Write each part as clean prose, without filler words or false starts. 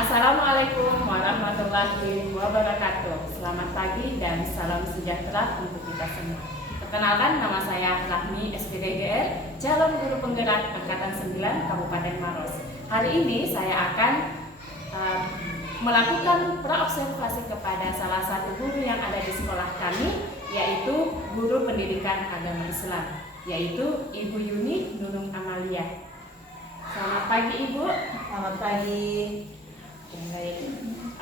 Assalamualaikum warahmatullahi wabarakatuh. Selamat pagi dan salam sejahtera untuk kita semua. Perkenalkan, nama saya Rahmi SPDGR, calon guru penggerak Angkatan 9 Kabupaten Maros. Hari ini saya akan melakukan praobservasi kepada salah satu guru yang ada di sekolah kami, yaitu guru pendidikan agama Islam, yaitu Ibu Yuni Nunung Amalia. Selamat pagi Ibu. Selamat pagi.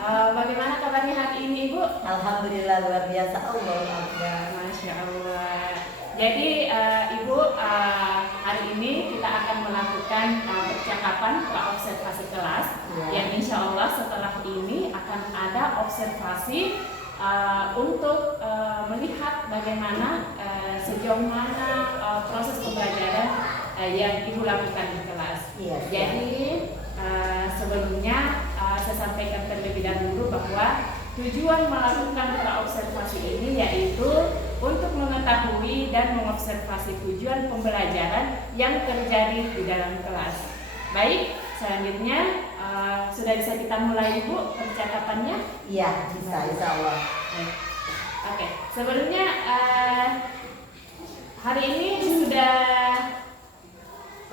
Bagaimana kabarnya hari ini Ibu? Alhamdulillah luar biasa, Allah Akbar. Masya Allah. Jadi Ibu, hari ini kita akan melakukan percakapan praobservasi kelas, yang insya Allah setelah ini akan ada observasi untuk melihat bagaimana sejauh mana proses pembelajaran yang Ibu lakukan di kelas. Jadi sebelumnya saya sampaikan terlebih dahulu bahwa tujuan melakukan praobservasi ini yaitu untuk mengetahui dan mengobservasi tujuan pembelajaran yang terjadi di dalam kelas. Baik, selanjutnya sudah bisa kita mulai Ibu percakapannya? Iya, bisa, insya Allah. Oke, sebelumnya hari ini sudah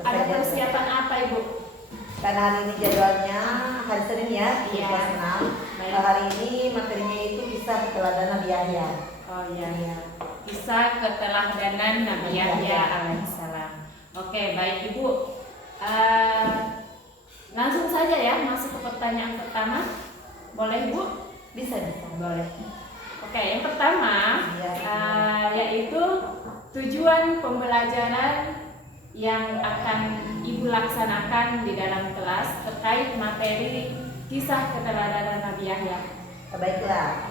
ada persiapan apa Ibu? Karena hari ini jadwalnya hari Senin ya, di kelas 6. Hari ini materinya itu bisa keteladanan Nabi Yahya. Oh iya. Kisah keteladanan Nabi Yahya alaihissalam. Oke, baik Ibu. Langsung saja ya masuk ke pertanyaan pertama. Boleh Ibu? Bisa. Boleh. Oke, yang pertama yaitu tujuan pembelajaran yang akan Ibu laksanakan di dalam kelas terkait materi kisah keteladanan Nabi Yahya. Baiklah,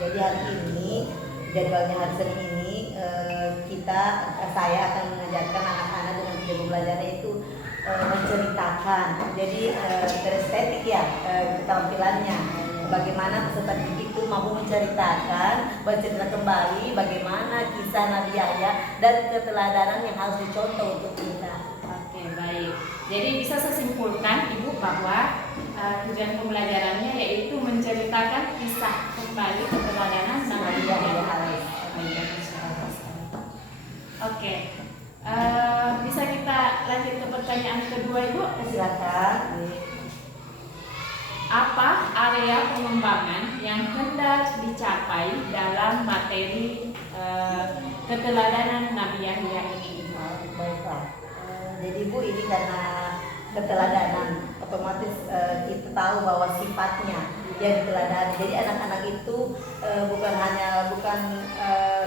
jadi hari ini jadwalnya hari Senin ini saya akan mengajarkan anak-anak dengan tujuan pembelajaran itu menceritakan. Jadi berestetik ya keterampilannya. Bagaimana peserta didik itu mampu menceritakan kembali bagaimana kisah Nabi Yahya dan keteladanan yang harus dicontoh untuk kita. Oke, baik. Jadi bisa saya simpulkan Ibu bahwa tujuan pembelajarannya yaitu menceritakan kisah kembali keteladanan Nabi Yahya. Oke. Bisa kita lanjut ke pertanyaan kedua Ibu? Silakan. Apa area pengembangan yang hendak dicapai dalam materi keteladanan Nabi Yahya ini? Baiklah. Jadi Bu, ini karena keteladanan, otomatis kita tahu bahwa sifatnya yang diteladani. Jadi anak-anak itu bukan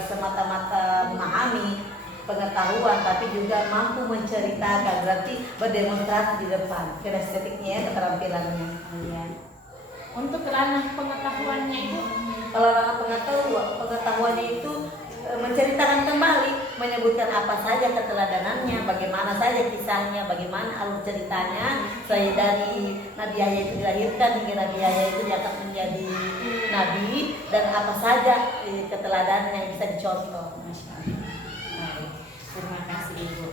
semata-mata memahami pengetahuan, tapi juga mampu menceritakan, berarti berdemonstrasi di depan, kinestetiknya ya, keterampilannya. Iya. Untuk ranah pengetahuannya Ibu? Kalau ranah pengetahuannya itu menceritakan kembali, menyebutkan apa saja keteladanannya, bagaimana saja kisahnya, bagaimana alur ceritanya, saya dari Nabi Yahya itu dilahirkan hingga Nabi Yahya itu diangkat menjadi nabi, dan apa saja keteladan yang bisa dicontoh. Terima kasih Ibu.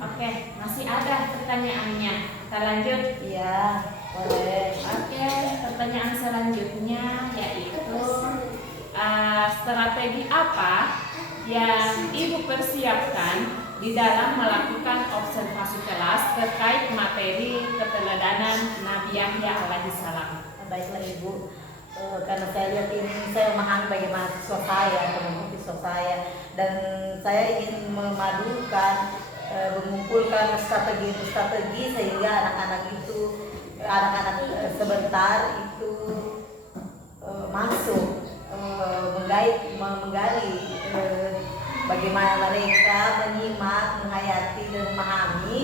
Oke, masih ada pertanyaannya. Kita lanjut. Iya, boleh. Oke, pertanyaan selanjutnya yaitu strategi apa yang Ibu persiapkan di dalam melakukan observasi kelas terkait materi keteladanan Nabi Yahya alaihissalam? Baiklah Ibu, karena saya lihat ini, saya memahami bagaimana siswa saya, siswa saya, dan saya ingin memadukan, mengumpulkan strategi sehingga anak-anak sebentar itu masuk menggali bagaimana mereka menyimak, menghayati dan memahami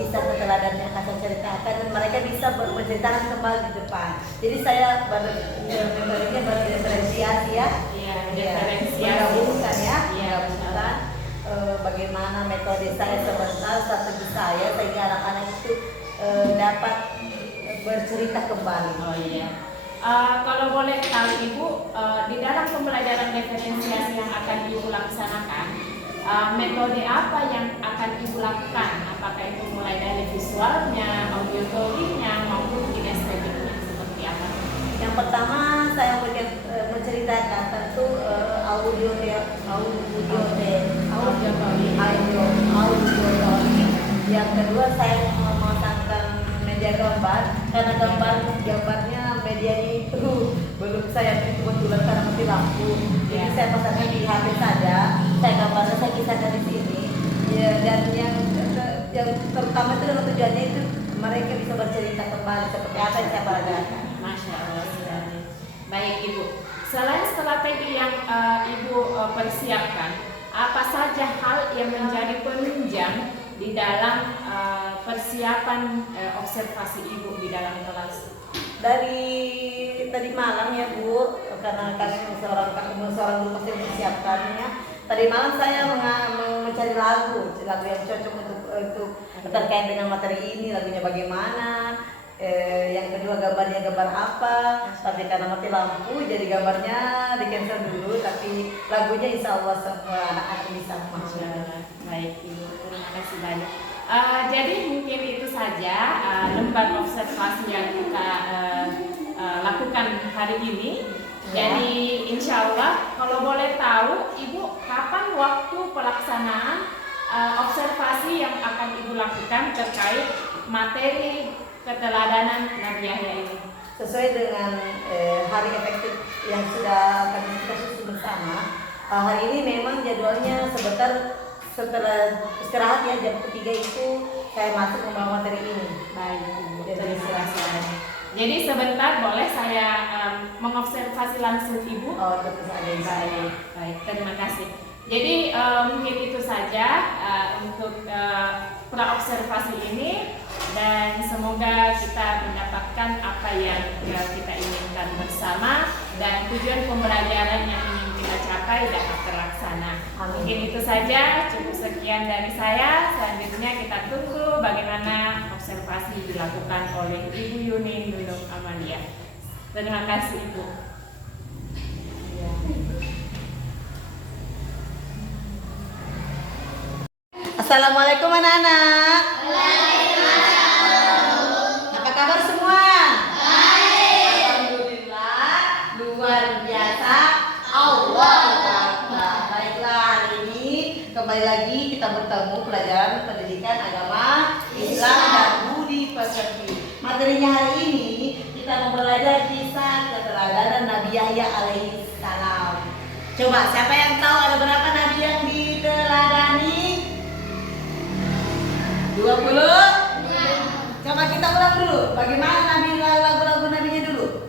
kisah keteladan yang akan saya ceritakan, dan mereka bisa menceritakan kembali di depan. Jadi saya metodenya berdiferensiasi ya. Iya, diferensiasi. Menggabungkan ya. Iya, menggabungkan bagaimana metode saya sebentar, strategi saya, sehingga anak-anak itu dapat bercerita kembali. Oh iya. Kalau boleh tahu Ibu, di dalam pembelajaran diferensiasi yang akan Ibu laksanakan, metode apa yang akan Ibu lakukan? Apakah itu mulai dari visualnya, auditorinya, maupun kinestetiknya? pertama saya menceritakan tentu audio yang kedua saya memasangkan media gambar karena gambarnya medianya itu belum saya kebetulan karena mati lampu, jadi saya pasangkan di HP saja, saya gambarnya saya kisahkan di sini ya, dan yang terutama itu dengan tujuannya itu mereka bisa bercerita kembali seperti apa yang saya peragakan. Masya Allah, baik Ibu. Selain strategi yang Ibu persiapkan, apa saja hal yang menjadi penunjang di dalam persiapan observasi Ibu di dalam kelas? Dari tadi malam ya Bu, karena kami seorang guru pasti mempersiapkannya. Tadi malam saya mencari lagu yang cocok untuk terkait dengan materi ini, lagunya bagaimana. Yang kedua gambarnya gambar apa, tapi karena mati lampu jadi gambarnya di cancel dulu, tapi lagunya insya Allah semua anak-anak bisa. Baik Ibu, terima kasih banyak. Jadi mungkin itu saja lembar observasi yang kita lakukan hari ini. Jadi insya Allah kalau boleh tahu Ibu kapan waktu pelaksanaan observasi yang akan Ibu lakukan terkait materi keteladanan Nabi Yahya ini? Sesuai dengan hari efektif yang sudah kita susun bersama. Hari ini memang jadwalnya setelah istirahat ya, jam 3 itu saya masuk membawa materi ini. Baik, terima kasih. Jadi sebentar boleh saya mengobservasi langsung Ibu? Oh, tentu saja. Baik, terima kasih. Jadi mungkin itu saja untuk praobservasi ini, dan semoga kita mendapatkan apa yang kita inginkan bersama dan tujuan pembelajaran yang ingin kita capai dapat terlaksana. Mungkin itu saja, cukup sekian dari saya. Selanjutnya kita tunggu bagaimana observasi dilakukan oleh Ibu Yunin Nunung Amalia. Terima kasih Ibu. Assalamualaikum anak-anak. Apa kabar semua? Baik. Alhamdulillah, luar biasa. Allahu Akbar. Baiklah, hari ini kembali lagi kita bertemu pelajaran pendidikan agama Islam dan budi pekerti. Materinya hari ini kita mau belajar kisah keteladanan Nabi Yahya alaihi salam. Coba siapa yang tahu ada berapa nabi yang diteladani? 20? Coba kita ulang dulu. Bagaimana lagu-lagu nabinya dulu?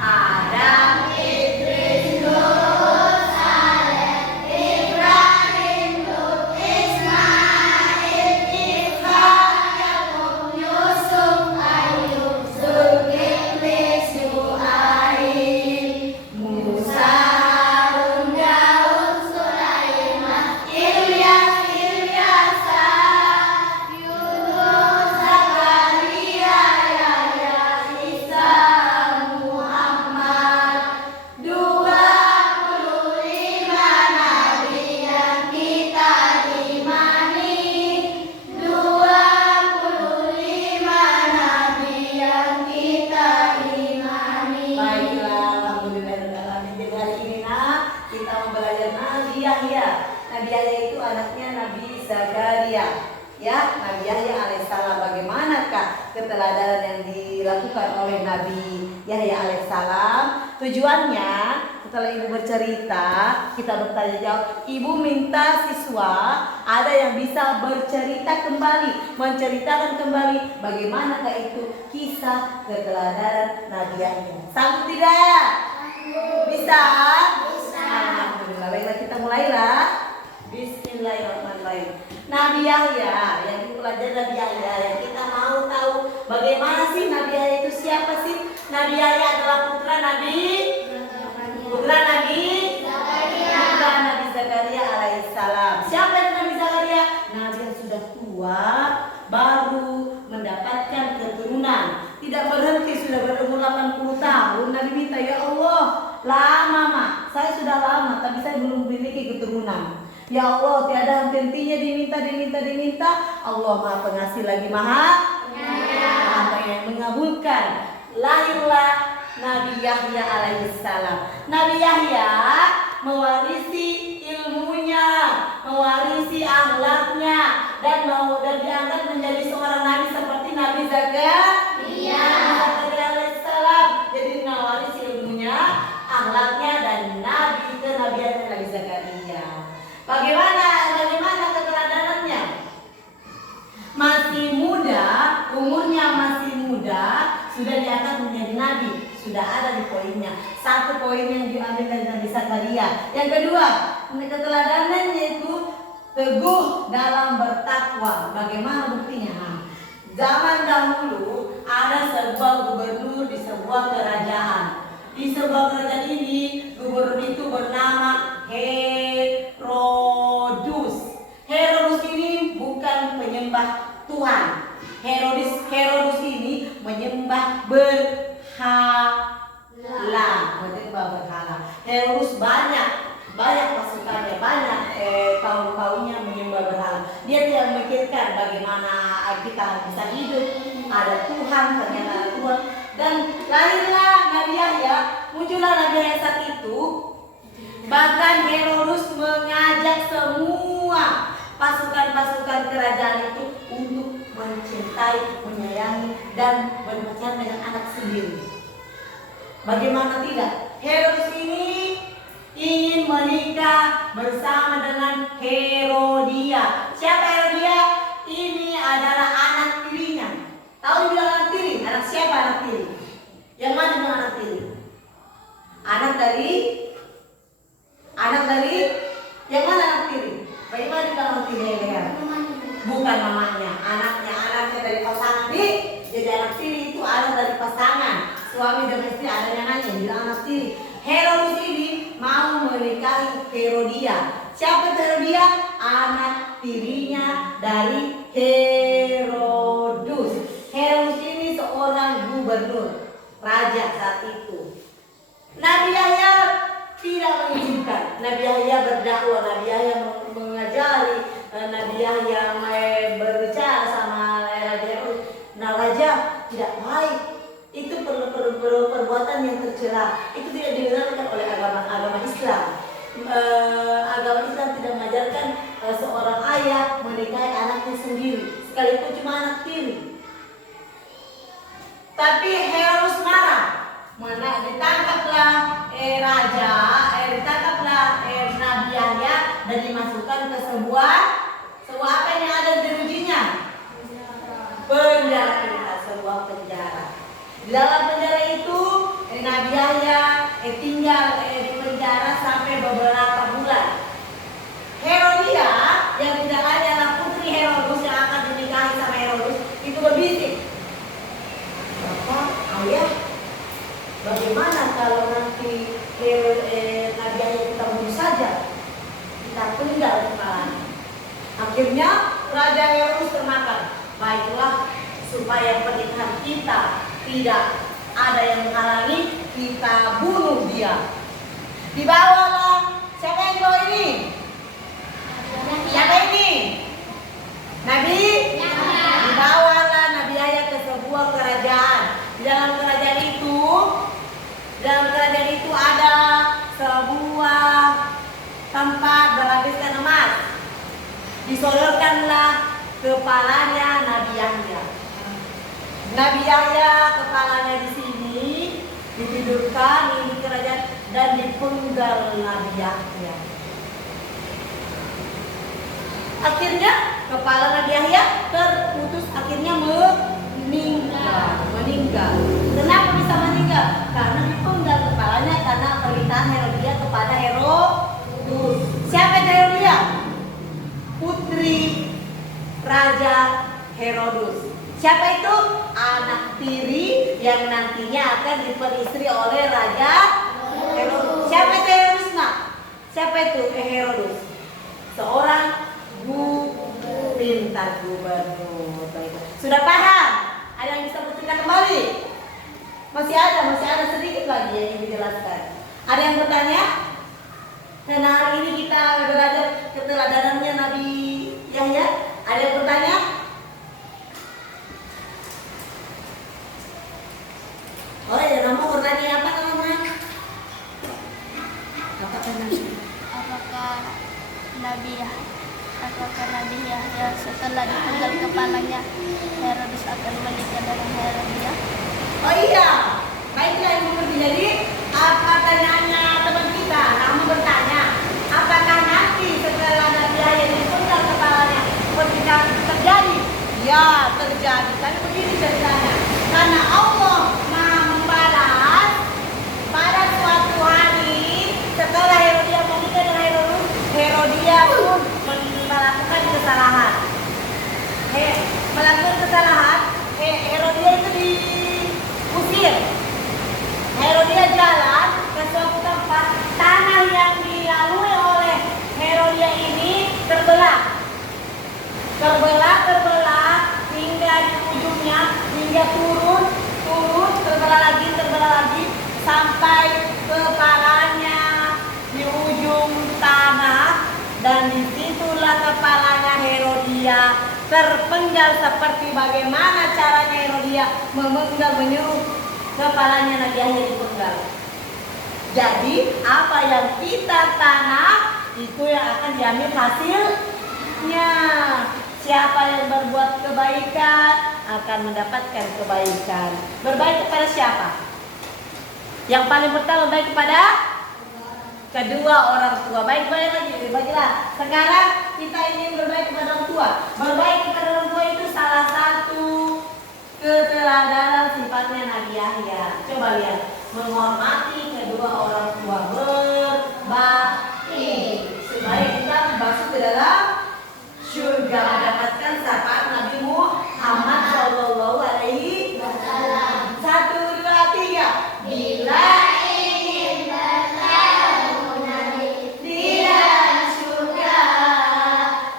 Adam, Idris, Nuh, Saleh, Ibrahim, Lut, Ismail, Ishak, Yakub, Yusuf, Ayub, Zulkifli, Syuaib, Musa, Harun, Daud, Sulaiman, Ilyas, Nabi Yahya itu anaknya Nabi Zakaria. Ya, Nabi Yahya alaihissalam. Bagaimanakah keteladanan yang dilakukan oleh Nabi Yahya alaihissalam? Tujuannya, setelah ibu bercerita, kita bertanya jawab. Ibu minta siswa ada yang bisa bercerita kembali, menceritakan kembali bagaimanakah itu kisah keteladanan Nabi Yahya. Sanggup tidak? Bisa? Bisa. Alhamdulillah. Baiklah, kita mulailah. Bismillahirrahmanirrahim. Nabi Yahya, yang dipelajari Nabi Yahya, yang kita mau tahu bagaimana sih Nabi Yahya itu siapa sih? Nabi Yahya adalah putra Nabi Zakaria alaihissalam. Siapa itu Nabi Zakaria? Nabi yang sudah tua, baru mendapatkan keturunan. Tidak berhenti, sudah berumur 80 tahun. Nabi minta, ya Allah, lama mak, saya sudah lama, tapi saya belum memiliki keturunan. Ya Allah, tiada henti-hentinya diminta. Allah Maha Pengasih lagi Maha yang mengabulkan. Lahirlah Nabi Yahya alaihissalam. Nabi Yahya mewarisi ilmunya, mewarisi akhlaknya, dan diangkat menjadi seorang nabi seperti Nabi Zakaria alaihissalam. Jadi mewarisi ilmunya, akhlaknya, dan kenabian Nabi Zakaria. Bagaimana keteladanannya? Masih muda, umurnya masih muda, sudah diangkat menjadi nabi. Sudah ada di poinnya. Satu poin yang diambil dari Nabi Zakaria. Yang kedua, keteladanannya itu teguh dalam bertakwa. Bagaimana buktinya? Zaman dahulu ada sebuah gubernur di sebuah kerajaan. Di sebuah kerajaan ini, gubernur itu bernama Herodus. Herodus ini bukan penyembah Tuhan. Herodus ini menyembah berhala. Herodus banyak pasukannya, banyak kaum-kaumnya menyembah berhala. Dia tidak memikirkan bagaimana kita bisa hidup. Ada Tuhan, ternyata ada Tuhan. Dan lahirlah Nabi Yahya, muncullah Nabi Yahya saat itu. Bahkan Herodus mengajak semua pasukan-pasukan kerajaan itu untuk mencintai, menyayangi, dan berpacaran dengan anak sendiri. Bagaimana tidak? Herodus ini ingin menikah bersama dengan Herodia. Siapa Herodia? Ini adalah anak tirinya. Tahu dibilang anak tiri? Anak siapa anak tiri? Yang mana dengan anak tiri? Anak dari yang mana anak tiri? Bagaimana dibilang anak tiri? Bukan mamanya, anaknya dari pasangan. Jadi anak tiri itu anak dari pasangan. Suami dan istri ada yang nanya, bilang anak tiri. Herodus ini mau menikahi Herodia. Siapa Herodia? Anak tirinya dari Herodus. Herodus ini seorang gubernur, raja saat itu. Nabi Yahya tidak mengizinkan. Nabi Yahya berdakwah, Nabi Yahya mengajari, Nabi Yahya berbicara sama Raja Herodus. Nah, raja tidak baik. Itu perbuatan yang tercela. Itu tidak dibenarkan oleh agama Islam. Agama Islam tidak mengajarkan seorang ayah menikahi anaknya sendiri, sekalipun cuma anak tiri. Tapi Herodus marah. Ditangkaplah Nabi Yahya dan dimasukkan ke sebuah apa yang ada di jerujinya? Penjara, sebuah penjara. Di dalam penjara itu Nabi Yahya tinggal di penjara sampai beberapa bulan. Herodia yang tidak lain adalah putri Herodus yang akan dinikahi sama Herodus itu berbisik. Bapak, ayah, bagaimana kalau nanti Nabi Yahya kita bunuh saja? Kita penggal kepalanya. Akhirnya Raja Herodus termakan. Baiklah, supaya pernikahan kita tidak ada yang menghalangi, kita bunuh dia. Dibawalah, siapa yang bawa ini? Siapa ini? Nabi? Dibawalah Nabi Yahya ke sebuah kerajaan. Di dalam kerajaan itu ada sebuah tempat berlapiskan emas. Disodorkanlah kepalanya Nabi Yahya. Nabi Yahya kepalanya di sini, ditidurkan di kerajaan dan dipenggal Nabi Yahya. Akhirnya kepala Nabi Yahya terputus, akhirnya meninggal. Kenapa bisa meninggal? Karena dipenggal kepalanya karena permintaan Herodia kepada Herodus. Siapa Herodia? Putri Raja Herodus. Siapa itu? Anak tiri yang nantinya akan diperistri oleh Raja Herodus. Siapa itu Herodus? Siapa itu Herodus? Seorang pintar gubernur. Sudah paham? Ada yang bisa bercerita kembali? Masih ada sedikit lagi yang ingin dijelaskan. Ada yang bertanya? Karena hari ini kita belajar keteladanannya Nabi Yahya. Ada yang bertanya? Oh ya, mau bertanya Nabi Yahya. Apakah Nabi Yahya setelah dipenggal kepalanya Herodes akan menikah dengan Herodia? Oh iya, baiklah Ibu Putri. Jadi apa tanyanya teman kita? Kamu bertanya, apakah nanti setelah Nabi Yahya dipenggal kepalanya pernikahan itu terjadi? Ya, terjadi. Karena begini ceritanya. Karena Allah Maha membalas pada suatu hari setelah Herodia menikah dengan Herodus, Herodia pun melakukan kesalahan. Melakukan kesalahan, Herodia itu diusir. Herodia jalan ke suatu tempat, tanah yang dilalui oleh Herodia ini terbelah hingga di ujungnya, hingga turun, terbelah lagi sampai kepalanya di ujung tanah, dan disitulah kepalanya Herodia terpenggal seperti bagaimana caranya Herodia menyuruh kepalanya Nabi Yahya dipenggal. Jadi apa yang kita tanam itu yang akan diambil hasilnya. Siapa yang berbuat kebaikan akan mendapatkan kebaikan. Berbaik kepada siapa? Yang paling pertama baik kepada kedua orang tua. Baiklah. Sekarang kita ingin berbaik kepada orang tua. Berbaik kepada orang tua itu salah satu keteladanan sifatnya Nabi Yahya. Coba lihat, menghormati kedua orang tua, berbakti supaya kita masuk ke dalam surga, mendapatkan syafaat Nabi Muhammad Shallallahu Alaihi Wasallam. 1, 2, 3. Bila ingin bertemu Nabi di dalam surga,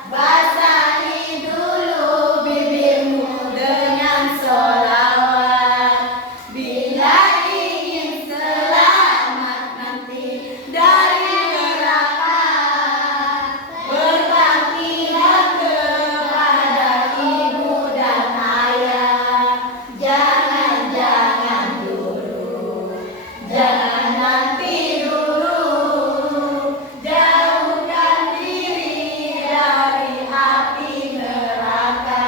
basahi dulu bibirmu dengan sholawat. Bila ingin selamat nanti dari neraka, berbaktilah kepada ibu dan ayah. Jangan dulu, jangan nanti dulu, jauhkan diri dari api neraka.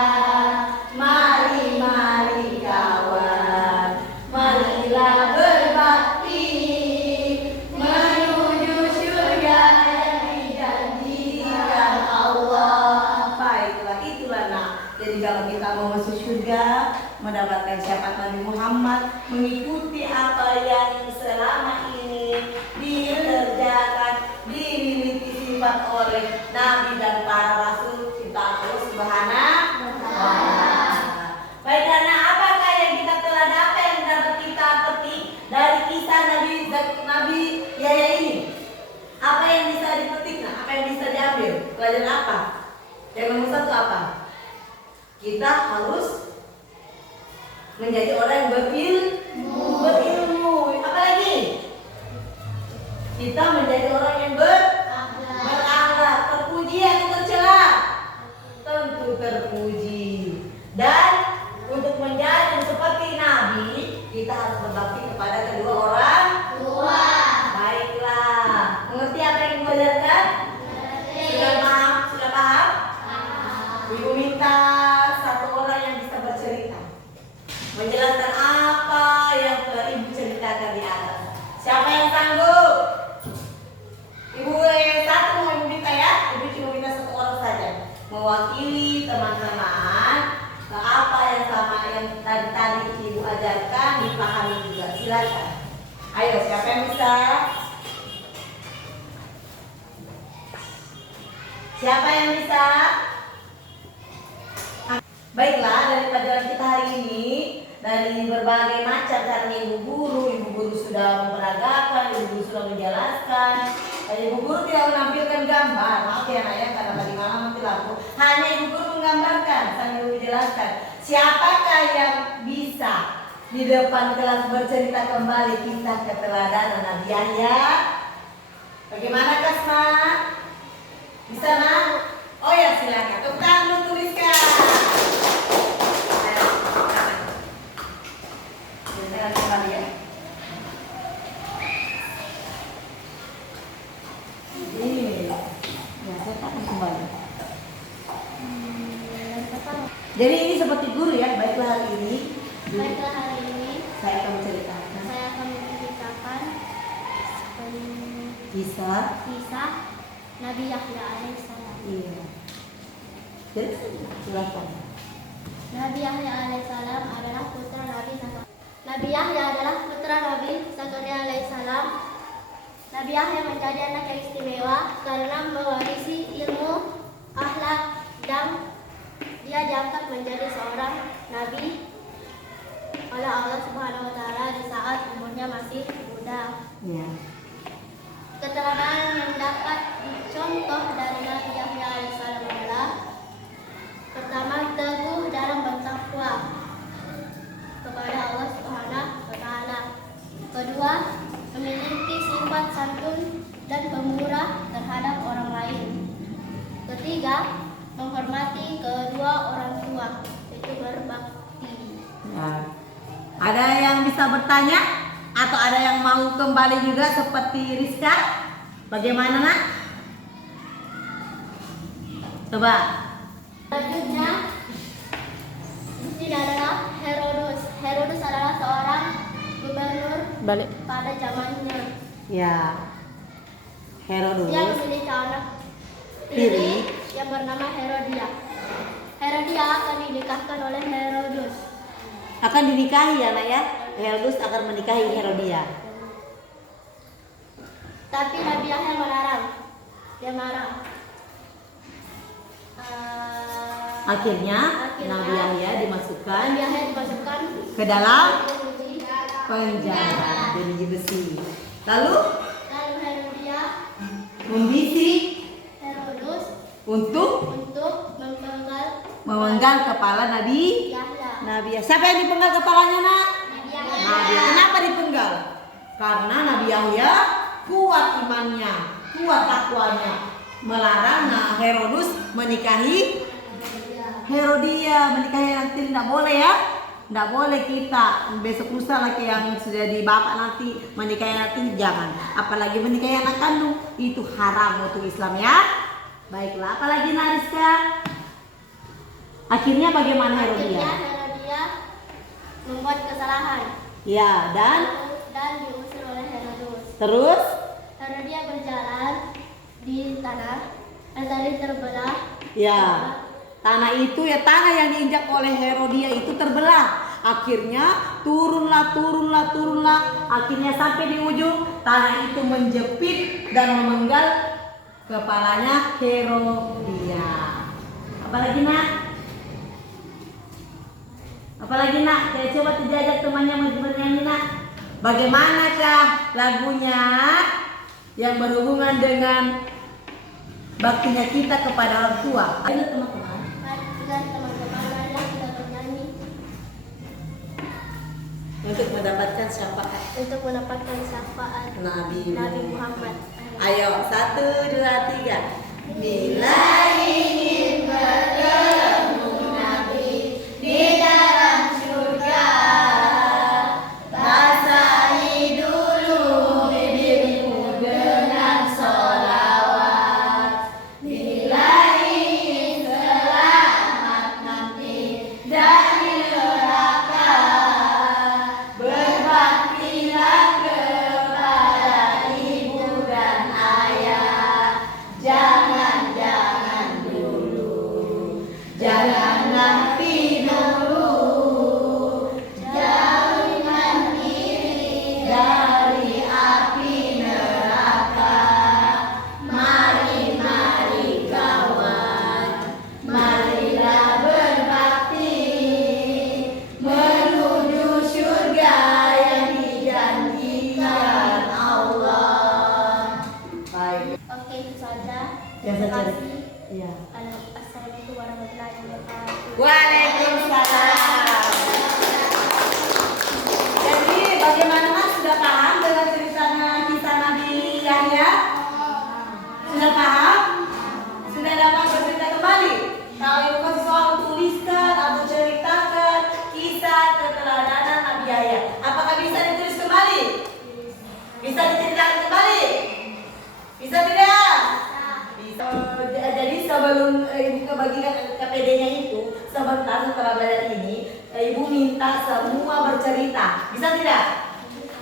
Mari kawan, marilah berbakti menuju surga yang dijanjikan Allah. Baiklah, itulah nak. Jadi kalau kita mau masuk surga, mendapatkan syafaat Nabi Muhammad, mengikuti apa yang selama ini dikerjakan, dimiliki sifat oleh Nabi dan para Rasul kita Allah Subhanahu wa Ta'ala. Baik, karena apakah yang kita telah dapat, yang dapat kita petik dari kisah Nabi Yahya ini? Apa yang bisa dipetik? Apa yang bisa diambil? Pelajaran apa? Yang nomor 1 apa? Kita harus menjadi orang yang berilmu. Apa lagi? Kita menjadi orang yang berakhlak. Terpuji atau tercela? Tentu terpuji. Dan untuk menjadi seperti Nabi, kita harus berbakti kepada kedua orang tua. Baiklah. Mengerti apa yang diajarkan? Sudah paham? Ibu minta satu orang yang bisa bercerita, menjelaskan apa yang telah ibu ceritakan di atas. Siapa yang sanggup? Ibu satu mau ibu minta ya. Ibu cuma minta satu orang saja, mewakili teman-teman apa yang sama yang tadi ibu ajarkan dipahami juga. Silakan. Ayo, siapa yang bisa? Siapa yang bisa? Baiklah, dari pelajaran kita hari ini, dari berbagai macam caranya ibu guru sudah memperagakan, ibu guru sudah menjelaskan. Dan ibu guru tidak menampilkan gambar, maaf ya nak ya, karena tadi malam mati lampu. Hanya ibu guru menggambarkan sambil menjelaskan. Siapakah yang bisa di depan kelas bercerita kembali kisah keteladanan Nabi Yahya? Bagaimana Kasma? Bisa nak? Oh ya, silakan. Tepuk tangan tuliskan. Kembali ya. Ini. Ya. saya akan kembali. Yang pertama, Jadi ini seperti guru ya. Baiklah hari ini baiklah hari ini saya akan menceritakan saya akan menceritakan kisah. kisah Nabi Yahya alaihissalam. Iya. Jadi silakan. Nabi Yahya alaihissalam adalah putra Nabi Zakaria. Nabi Yahya adalah putra Nabi Zakaria alaihissalam. Nabi Yahya menjadi anak yang istimewa karena mewarisi ilmu, akhlak, dan dia diangkat menjadi seorang nabi oleh Allah Subhanahu wa taala di saat umurnya masih muda. Iya. Keteladanan yang dapat dicontoh dari Nabi Yahya alaihissalam adalah pertama, teguh dalam bertakwa kepada Allah Subhanahu wa taala. Kedua, memiliki sifat santun dan pemurah terhadap orang lain. Ketiga, menghormati kedua orang tua, itu berbakti. Ya. Ada yang bisa bertanya atau ada yang mau kembali juga seperti Rizka? Bagaimana nak? Coba. Selanjutnya, ini adalah Herodus. Herodus adalah seorang gubernur Balik. pada zamannya. Ya. Herodus. Dia memiliki anak Tiri. tiri yang bernama Herodia. Herodia akan dinikahkan oleh Herodus. Akan dinikahi ya nak ya. Herodus akan menikahi Herodia. Tapi Nabi Yahya melarang. Dia marah. Akhirnya Akhirnya, Nabi Yahya dimasukkan Nabi Yahya dimasukkan ke dalam jeruji. penjara jeruji besi. Lalu Lalu Herodia membisik Herodus untuk untuk memenggal kepala Nabi Yahya. Siapa yang dipenggal kepalanya nak? Nabi Yahya. Nabi. Kenapa dipenggal? Karena Nabi Yahya kuat imannya, kuat takwanya, melarang Herodus menikahi Herodia, menikahi nanti tidak boleh ya. Tidak boleh kita besok lusa lagi yang sudah di bapak nanti menikahi nanti jangan. Apalagi menikahi anak kandung itu haram untuk Islam ya. Baiklah, apalagi Nariska. Akhirnya bagaimana Herodia? Akhirnya Herodia membuat kesalahan. Ya, dan diusir oleh Herodus. terus Herodia berjalan di tanah dan tadi terbelah. ya, tanah itu ya tanah yang diinjak oleh Herodia itu terbelah. Akhirnya turunlah. Akhirnya sampai di ujung tanah itu menjepit dan memenggal kepalanya Herodia. Apalagi nak? Coba dijajak temannya bernyanyi nak. Bagaimana kah lagunya yang berhubungan dengan baktinya kita kepada orang tua? Ayo teman-teman. Dan teman-teman marilah kita bernyanyi Untuk mendapatkan syafaat untuk mendapatkan syafaat Nabi Muhammad. Ayo, 1, 2, 3. Bila ingin bertemu Nabi di dalam surga, basahi dulu bibirmu dengan sholawat. Bila ingin selamat nanti dari neraka, berbaktilah kepada ibu dan ayah. Jangan dulu, janganlah dulu, jauhkan diri dari api neraka. Mari kawan, marilah berbakti menuju surga yang dijanjikan Allah. Baik. Oke, itu saja. Yang Terima saja. kasih. Iya. Assalamualaikum warahmatullahi wabarakatuh. Waalaikumsalam. Jadi bagaimana Mas sudah paham dengan ceritanya kisah Nabi Yahya? Sudah paham? Sudah dapat bercerita kembali? Kalau ibu kasih soal tuliskan atau ceritakan kisah keteladanan Nabi Yahya, apakah bisa ditulis kembali? Bisa diceritakan kembali? Bisa tidak? Bisa. sebentar setelah belajar ini, Ibu minta semua bercerita. Bisa tidak?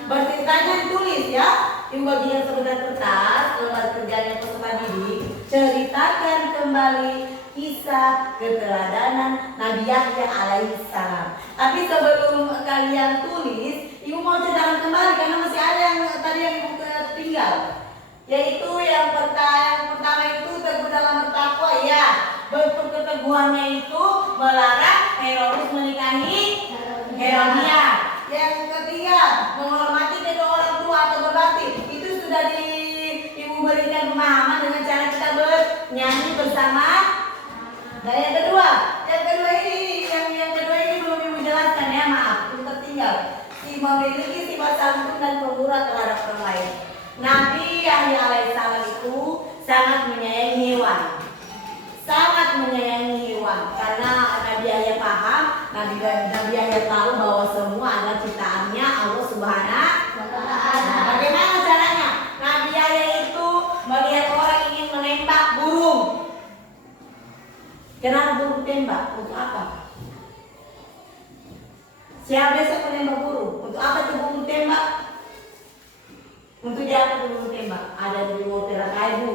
Berceritanya ditulis ya. Ibu bagikan sebentar kertas, lembar kerjanya peserta didik. Ceritakan kembali kisah keteladanan Nabi Yahya alaihissalam. Tapi sebelum kalian tulis, Ibu mau ceritakan kembali karena masih ada yang tadi yang Ibu tinggal. Yaitu yang pertama itu teguh dalam bertakwa, ya. Bentuk keteguhannya itu melarang Herodes menikahi Herodia. Yang ketiga, menghormati kedua orang tua atau berbakti. Itu sudah Ibu berikan pemahaman dengan cara kita bernyanyi bersama. Dan yang kedua ini belum Ibu jelaskan ya, maaf, itu tertinggal. Memiliki sifat santun dan pemurah terhadap orang lain. Nabi Yahya alaihissalam itu sangat menyayangi hewan. Sangat menyayangi hewan karena Nabi Yahya paham, Nabi Yahya tahu bahwa semua adalah ciptaannya Allah Subhanahu wa Ta'ala. Bagaimana caranya? Nabi Yahya itu melihat orang ingin menembak burung. Kenapa burung tembak? Untuk apa? Siapa besok menembak burung? Untuk apa tuh burung tembak? Untuk dia burung tembak? Ada di mau terakai bu,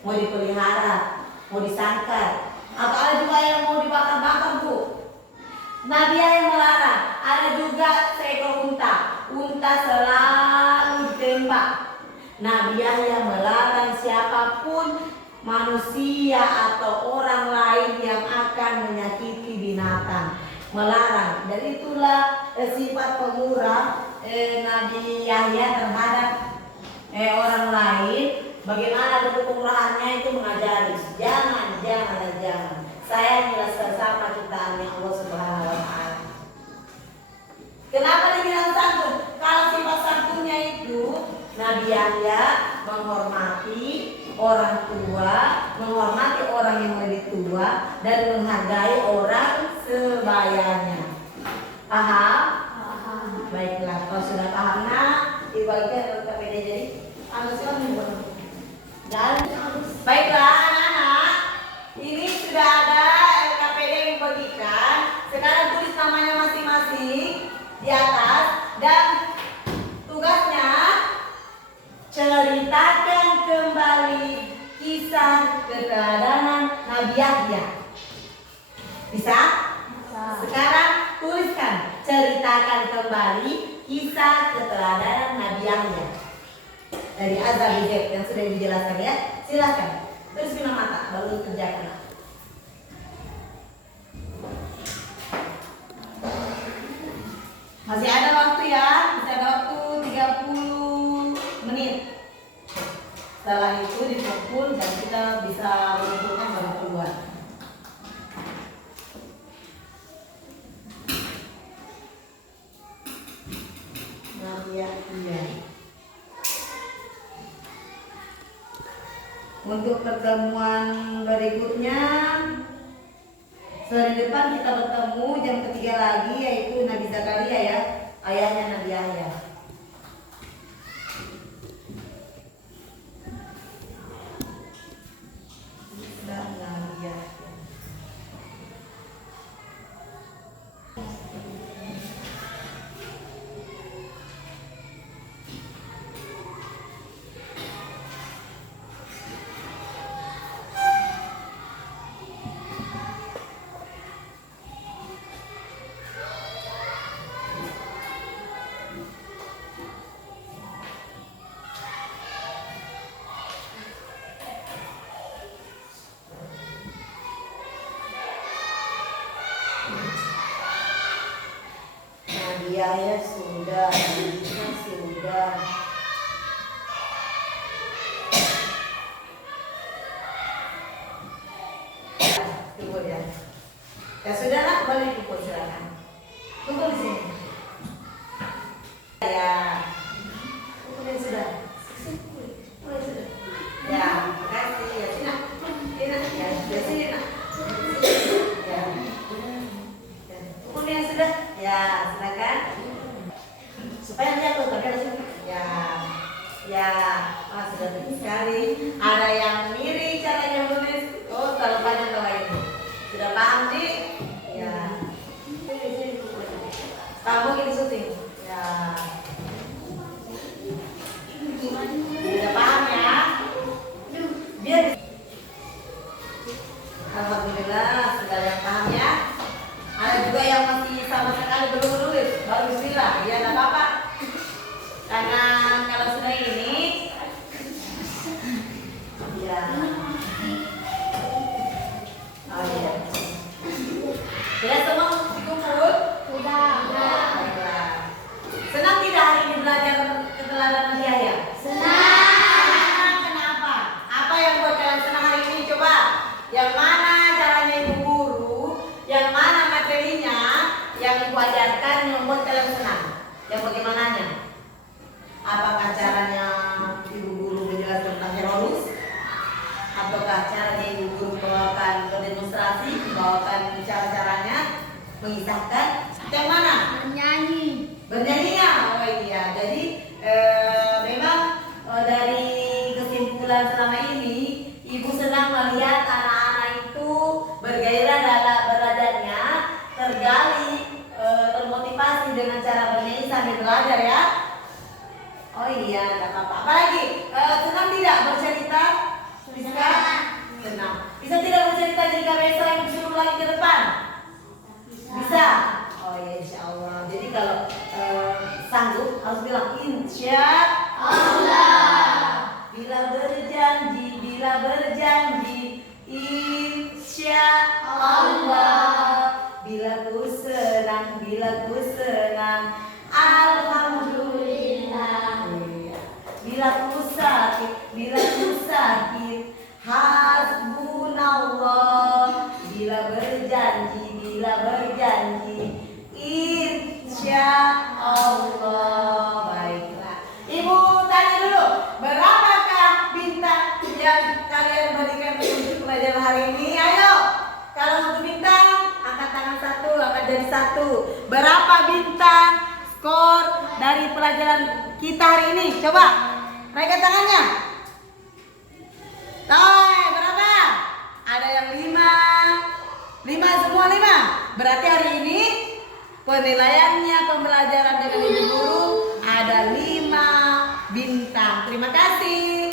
mau dipelihara, mau disangkar, atau ada juga yang mau dibakar-bakar bu. Nabi yang melarang. Ada juga seekor unta selalu ditembak. Nabi yang melarang siapapun manusia atau orang lain yang akan menyakiti binatang. Melarang. Dan itulah sifat pemurah Nabi Yahya terhadap orang lain. Bagaimana bentuk pemurahannya itu mengajari jangan. Sayangilah sesama ciptaannya Allah Subhanahu wa Ta'ala. Kenapa dibilang santun? Kalau sifat santunnya itu Nabi Yahya menghormati orang tua, menghormati orang yang lebih tua, dan menghargai orang sebayanya. Paham? Baiklah, kalau sudah paham, dibagikan KPD jadi dan baiklah anak-anak, ini sudah ada KPD yang dibagikan. Sekarang tulis namanya masing-masing di atas dan tugasnya ceritakan kembali kisah keteladanan Nabi Yahya. Bisa? Sekarang tuliskan, ceritakan kembali kisah keteladanan Nabi Yahya. Dari Azhar Bizet yang sudah dijelaskan ya. Silakan. Terus kena mata baru kerjakan. Masih ada waktu ya. Masih ada waktu 30 menit. Setelah itu dikumpul dan kita bisa menentukan baru keluar. Nabi Yahya. Untuk pertemuan berikutnya, sore depan kita bertemu jam ketiga lagi, yaitu Nabi Zakaria ya, ayahnya Nabi Yahya. Yahya sudah, Nabinya sudah. Tunggu ya. Ya sudah nak, balik pukul silakan. Tunggu di sini. Ya. Tunggu sudah. Mulai sudah. Ya, makasih ya sini. Ya, di sini nak. Ya. Tunggu yang sudah. Ya, silakan. Supaya dia tuh tapi harus ya, sudah bagus sekali. Ada yang mirip caranya menulis. Oh, kalau banyak kalau ini sudah paham sih. Jangan kalau sudah ini ya. Oh iya. Sudah semua kumpul? Sudah. Baiklah. Senang tidak hari ini belajar keteladanan Yahya? Senang. Kenapa? Apa yang buat kalian senang hari ini? Coba. Yang mana caranya ibu guru? Yang mana materinya? Yang ibu ajarkan yang membuat kalian senang? Yang bagaimananya? Apakah caranya ibu guru menjelaskan tentang Herodes? Ataukah caranya ibu guru membawakan demonstrasi, membawakan cara-caranya, mengisahkan? Yang mana? Bernyanyi. Bernyanyinya, oh iya. Jadi memang dari kesimpulan selama ini, ibu senang melihat anak-anak itu bergairah dalam belajarnya, tergali, termotivasi dengan cara bernyanyi sambil belajar ya. Oh iya, tidak apa-apa. Apalagi senang tidak bercerita? Bisa? Senang. Bisa tidak bercerita jika besok ibu suruh lagi ke depan? Bisa. Oh ya insya Allah. Jadi kalau sanggup harus bilang insya Allah. Bila berjanji insya Allah. Bila ku senang alhamdulillah. Bila ku sakit hasbunallah. Bila berjanji insya Allah. Baiklah. Ibu tanya dulu, berapakah bintang yang kalian berikan untuk pelajaran hari ini? Ayo, kalau untuk bintang, angkat tangan satu, angkat jadi satu. Berapa bintang skor dari pelajaran kita hari ini? Coba, naikkan tangannya. Berapa? Ada yang 5 semua 5. Berarti hari ini penilaiannya pembelajaran dengan ibu guru ada 5 bintang. Terima kasih.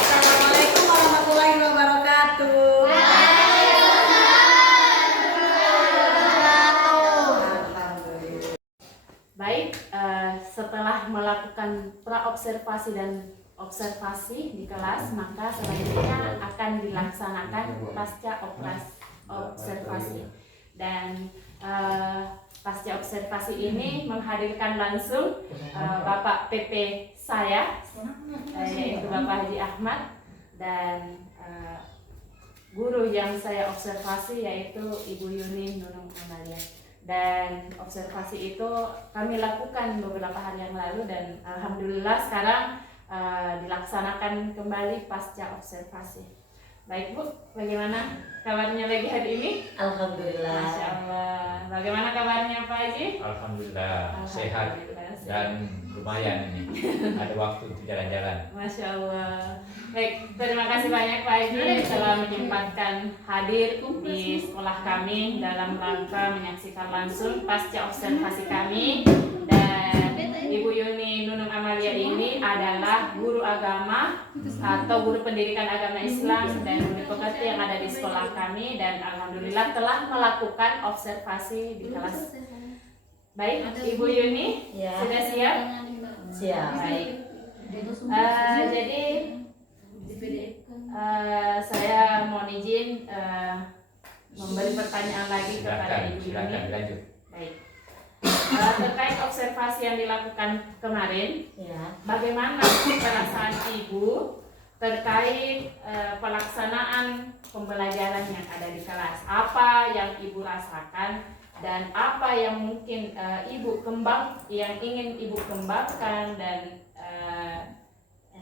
Assalamualaikum warahmatullahi wabarakatuh. Baik, setelah melakukan praobservasi dan observasi di kelas, maka selanjutnya akan dilaksanakan pasca observasi. Dan pasca observasi ini menghadirkan langsung Bapak PP saya, yaitu Bapak Haji Ahmad, dan guru yang saya observasi yaitu Ibu Yuni Nunung Amalia. Dan observasi itu kami lakukan beberapa hari yang lalu, dan alhamdulillah sekarang dilaksanakan kembali pasca observasi. Baik Bu, bagaimana kabarnya lagi hari ini? Alhamdulillah. Masya Allah. Bagaimana kabarnya Pak Haji? Alhamdulillah, sehat sehat. dan lumayan ini. Ada waktu untuk jalan-jalan. Masya Allah. Baik, terima kasih banyak Pak Haji telah menyempatkan hadir di sekolah kami dalam rangka menyaksikan langsung pasca observasi kami. Dan Ibu Yuni Nunung Amalia ini adalah guru agama atau guru pendidikan agama Islam dan guru pekerti yang ada di sekolah kami, dan alhamdulillah telah melakukan observasi di kelas. Baik, Ibu Yuni, Ya. sudah siap? Siap. Baik. Jadi saya mohon izin memberi pertanyaan lagi kepada Ibu Silakan Yuni. dilanjut. Baik. Terkait observasi yang dilakukan kemarin, Ya. bagaimana perasaan Ibu terkait pelaksanaan pembelajaran yang ada di kelas? Apa yang Ibu rasakan dan apa yang mungkin yang ingin Ibu kembangkan dan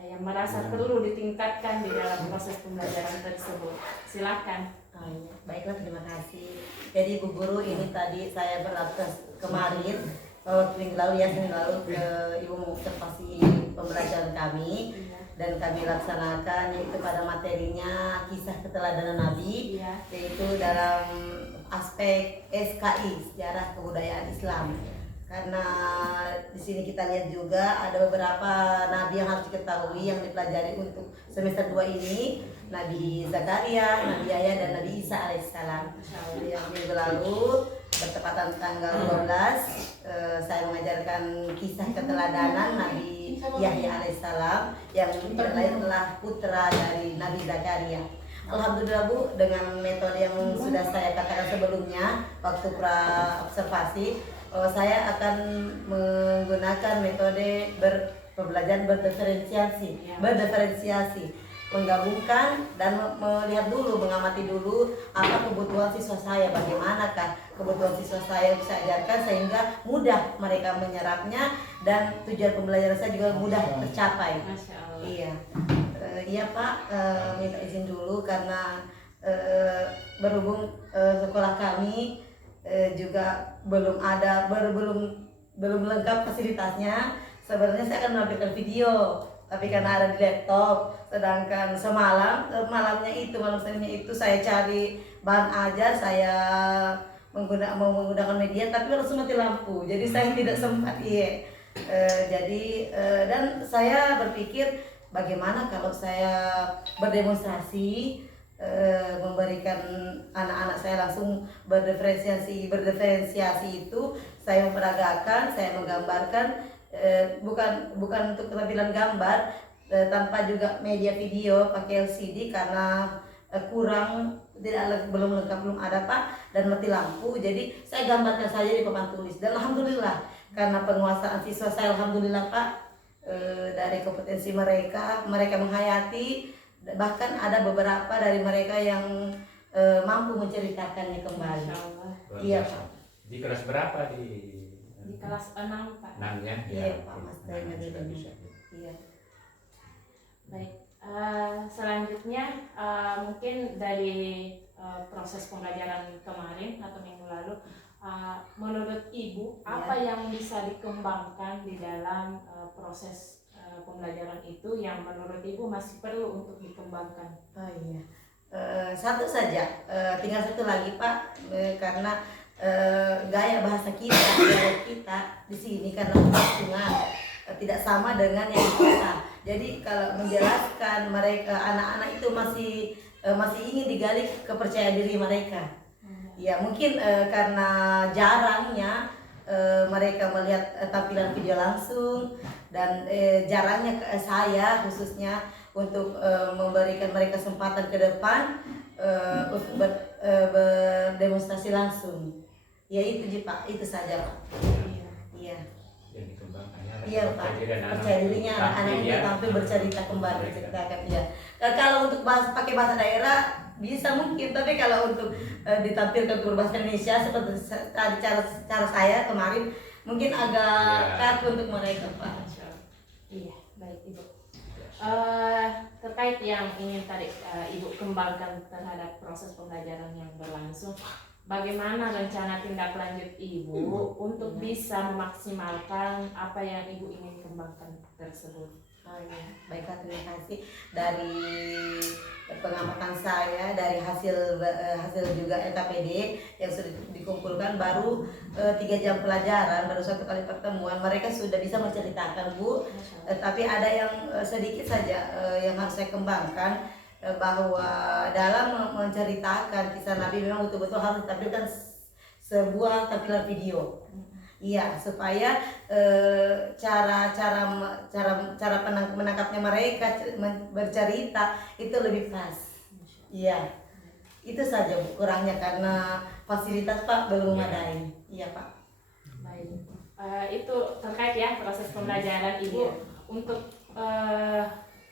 yang merasa perlu ditingkatkan di dalam proses pembelajaran tersebut? Silakan. Oh, iya. Baiklah, terima kasih. Jadi Bu Guru, ini tadi saya berlaku kemarin minggu lalu ke Ibu mengobservasi pembelajaran kami, dan kami laksanakan yaitu pada materinya kisah keteladanan Nabi, yaitu dalam aspek SKI, sejarah kebudayaan Islam. Karena di sini kita lihat juga ada beberapa nabi yang harus diketahui yang dipelajari untuk semester 2 ini, Nabi Zakaria, Nabi Yahya, dan Nabi Isa alaihissalam. Yang minggu lalu bertepatan tanggal 12 saya mengajarkan kisah keteladanan Nabi Yahya alaihissalam yang tidak lain adalah putra dari Nabi Zakaria. Alhamdulillah Bu, dengan metode yang sudah saya katakan sebelumnya waktu pra observasi, saya akan menggunakan metode pembelajaran berdiferensiasi, menggabungkan dan melihat dulu, mengamati dulu apa kebutuhan siswa saya, bagaimanakah kebutuhan siswa saya bisa ajarkan sehingga mudah mereka menyerapnya dan tujuan pembelajaran saya juga mudah tercapai. Masya Allah. Iya. Iya Pak, minta izin dulu karena berhubung sekolah kami juga belum lengkap fasilitasnya. Sebenarnya saya akan menampilkan video, tapi karena ada di laptop. Sedangkan malamnya itu saya cari bahan ajar, saya menggunakan media, tapi langsung mati lampu. Jadi saya tidak sempat. Dan saya berpikir bagaimana kalau saya berdemonstrasi, memberikan anak-anak saya langsung berdiferensiasi itu, saya memperagakan, saya menggambarkan, bukan untuk keterampilan gambar, tanpa juga media video pakai LCD karena belum lengkap, belum ada Pak, dan mati lampu. Jadi saya gambarkan saja di papan tulis, dan alhamdulillah karena penguasaan siswa saya, alhamdulillah Pak, dari kompetensi mereka menghayati, bahkan ada beberapa dari mereka yang mampu menceritakannya kembali. Masya Allah. Iya Pak. Di kelas berapa Di kelas 6 Pak. 6 ya? Iya Pak, Mas Dayana sudah dulu. bisa. Iya. Baik, selanjutnya mungkin dari proses pembelajaran kemarin atau minggu lalu, menurut Ibu apa yang bisa dikembangkan di dalam proses pembelajaran itu yang menurut Ibu masih perlu untuk dikembangkan? Oh iya. Satu saja, tinggal satu lagi Pak, karena gaya bahasa kita di sini karena kelangsungan tidak sama dengan yang di kota. Jadi kalau menjelaskan mereka, anak-anak itu masih ingin digali kepercayaan diri mereka. Ya mungkin karena jarangnya mereka melihat tampilan video langsung, dan jarangnya saya khususnya untuk memberikan mereka kesempatan ke depan untuk berdemonstrasi langsung. Ya itu Pak, itu saja Pak. Iya. Yang dikembangkannya Iya Pak, percaya dirinya anak-anak itu tampil bercerita kembali, berceritakan ya. Kalau untuk pakai bahasa daerah bisa mungkin, tapi kalau untuk ditampilkan berbahasa Indonesia seperti tadi cara saya kemarin mungkin agak kaku untuk mereka Pak. Iya, baik Ibu. Terkait yang ingin tadi Ibu kembangkan terhadap proses pembelajaran yang berlangsung, bagaimana rencana tindak lanjut Ibu untuk bisa memaksimalkan apa yang Ibu ingin kembangkan tersebut? Oh iya, baiklah, terima kasih. Dari pengamatan saya, dari hasil juga LKPD yang sudah dikumpulkan, baru 3 jam pelajaran, baru 1 kali pertemuan, mereka sudah bisa menceritakan Bu. Tapi ada yang sedikit saja yang harus saya kembangkan, bahwa dalam menceritakan kisah Nabi memang betul-betul harus ditampilkan sebuah tampilan video. Iya, supaya cara menangkapnya mereka bercerita itu lebih pas. Iya, itu saja Bu, kurangnya karena fasilitas Pak belum memadai. Iya Pak. Baik, itu terkait ya proses pembelajaran Ibu. Untuk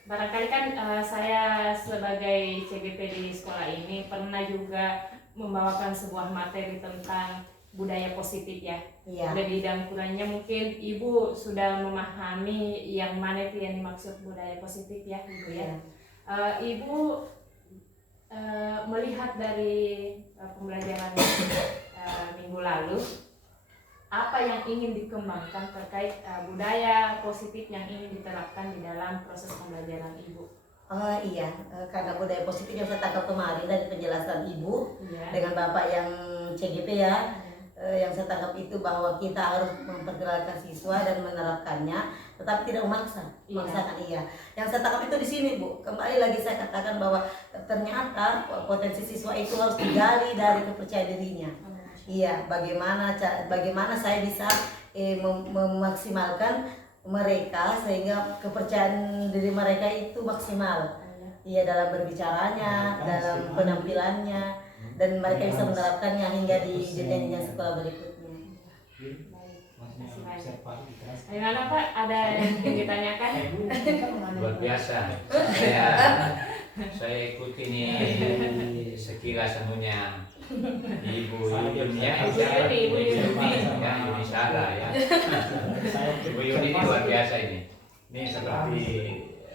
barangkali kan saya sebagai CGP di sekolah ini pernah juga membawakan sebuah materi tentang budaya positif ya. Iya. Lebih dan kurangnya mungkin Ibu sudah memahami yang mana itu yang dimaksud budaya positif ya Ibu ya. Ibu melihat dari pembelajaran minggu lalu, apa yang ingin dikembangkan terkait budaya positif yang ingin diterapkan di dalam proses pembelajaran Ibu? Oh iya, karena budaya positif yang saya tangkap kemarin dari penjelasan Ibu dengan Bapak yang CGP ya, yang saya tangkap itu bahwa kita harus memperkenalkan siswa dan menerapkannya, tetapi tidak memaksakan. Iya. Yang saya tangkap itu di sini Bu. Kembali lagi saya katakan bahwa ternyata potensi siswa itu harus digali dari kepercayaan dirinya. Iya, bagaimana saya bisa memaksimalkan mereka sehingga kepercayaan diri mereka itu maksimal. Iya, dalam berbicaranya, dalam penampilannya, dan mereka bisa menerapkannya hingga di jenjang sekolah berikutnya. Terima kasih banyak. Gimana Pak? Ada yang ingin ditanyakan? Luar biasa. Saya ikuti nih sekilas anunya Ibu Yuninya, Ibu Yuni. ya Yuni Sarah ya. Ibu Yuni ini luar biasa ini. Ini seperti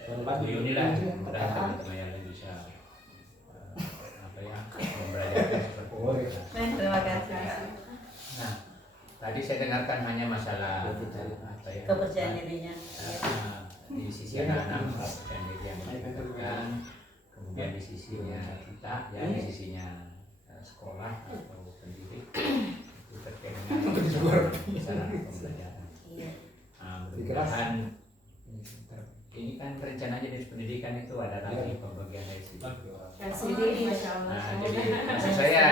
Ibu Yuni lah, mudah teman-teman yang bisa apa ya membelajarkan seperti itu. Terima kasih. Nah, tadi saya dengarkan hanya masalah apa ya, Kepercayaan dirinya. di sisi anak-anak kepercayaan diri yang ditingkatkan, kemudian di sisinya kita ya di sisinya sekolah atau pendidik itu terkait dengan sarana pembelajaran. Mudah-mudahan ini kan rencananya di pendidikan itu ada lagi pembagian dari sisi. Kasih, Masya Allah. Nah, jadi maksud saya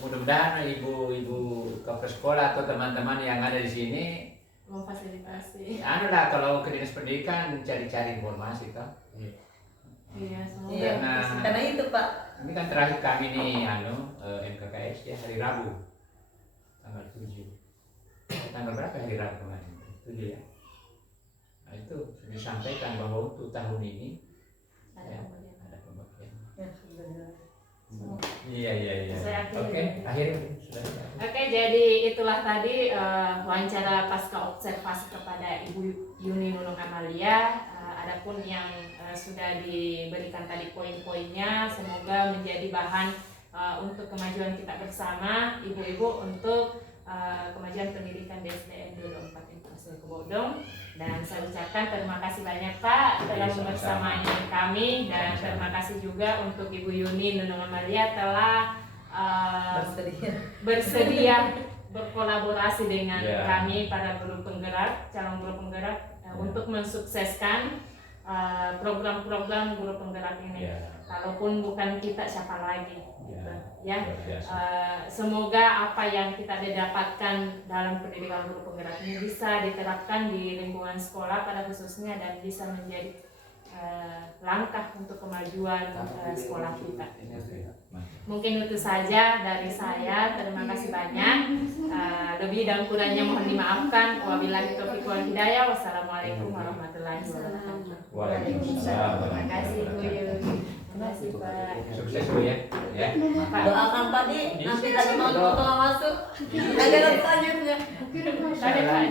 mudah-mudahan ibu-ibu ke sekolah atau teman-teman yang ada di sini Memfasilitasi. anu lah kalau ke dinas pendidikan cari-cari informasi kan. Iya, semoga. Iya, Karena- karena itu Pak. Ini kan terakhir kami nih MKKS ya hari Rabu tanggal 7. Tanggal berapa hari Rabu kemarin? 7 ya. Nah itu sudah disampaikan bahwa untuk tahun ini ya, ada pembagian. Iya. Saya akhiri. Oke, akhirnya sudah. Oke, jadi itulah tadi wawancara pasca observasi kepada Ibu Yuni Nunung Amalia. Adapun yang sudah diberikan tadi poin-poinnya, semoga menjadi bahan untuk kemajuan kita bersama, ibu-ibu, untuk kemajuan pendidikan di SDN 24 Infrastruktur Kebodong. Dan saya ucapkan terima kasih banyak Pak telah Sama-sama. membersamai kami, dan terima kasih juga untuk Ibu Yuni Nunung Amalia telah bersedia berkolaborasi dengan kami para guru penggerak, calon guru penggerak untuk mensukseskan program-program guru penggerak ini. Kalaupun bukan kita, siapa lagi? Ya, semoga apa yang kita dapatkan dalam pendidikan guru penggerak ini bisa diterapkan di lingkungan sekolah pada khususnya, dan bisa menjadi langkah untuk kemajuan sekolah kita. Mungkin itu saja dari saya. Terima kasih banyak. Lebih dan kurangnya mohon dimaafkan. Wabillahi taufiq wal hidayah. Wassalamualaikum warahmatullahi wabarakatuh. Waalaikumsalam. Terima kasih Bu Yuni. Terima kasih Pak. Sukses Bu ya. Ya. Pak. Doakan Pak Di, nanti lagi mau masuk. Ada selanjutnya. Ada Pak.